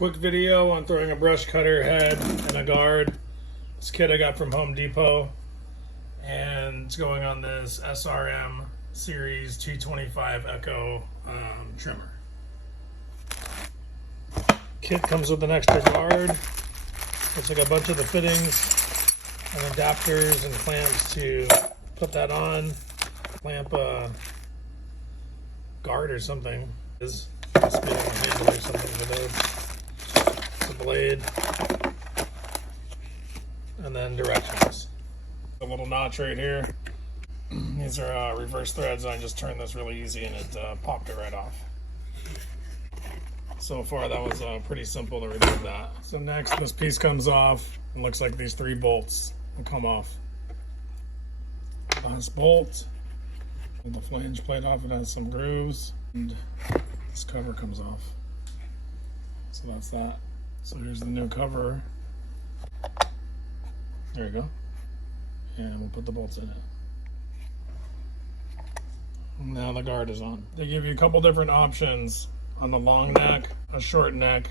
Quick video on throwing a brush cutter head and a guard. This kit I got from Home Depot, and it's going on this SRM Series 225 Echo trimmer. Kit comes with an extra guard. It's like a bunch of the fittings and adapters and clamps to put that on. Clamp a guard or something. Is must be on a handle or something for those. It's a blade. And then directions. A little notch right here. These are reverse threads. I just turned this really easy and it popped it right off. So far that was pretty simple to remove that. So next this piece comes off. It looks like these 3 bolts will come off. Last bolt. With the flange plate off, it has some grooves. And this cover comes off. So that's that. So here's the new cover. There you go. And we'll put the bolts in it. Now the guard is on. They give you a couple different options on the long neck, a short neck,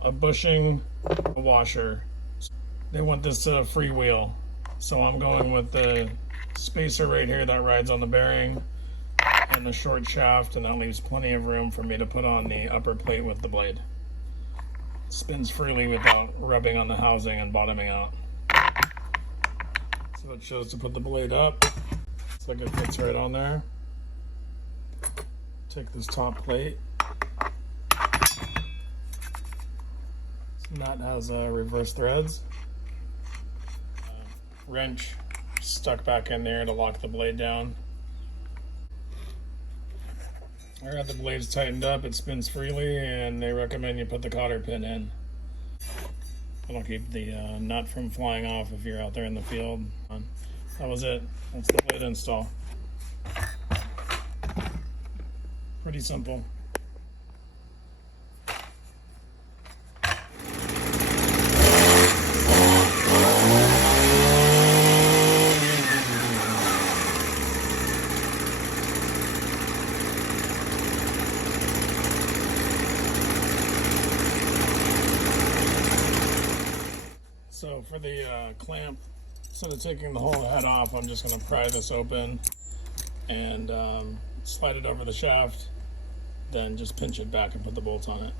a bushing, a washer. They want this to freewheel. So I'm going with the spacer right here that rides on the bearing and the short shaft, and that leaves plenty of room for me to put on the upper plate with the blade. Spins freely without rubbing on the housing and bottoming out. So it shows to put the blade up. Looks like it fits right on there. Take this top plate. This nut has reverse threads. Wrench stuck back in there to lock the blade down. I got the blades tightened up, it spins freely, and they recommend you put the cotter pin in. That'll keep the nut from flying off if you're out there in the field. That was it. That's the blade install. Pretty simple. So for the clamp, instead of taking the whole head off, I'm just going to pry this open and slide it over the shaft, then just pinch it back and put the bolts on it.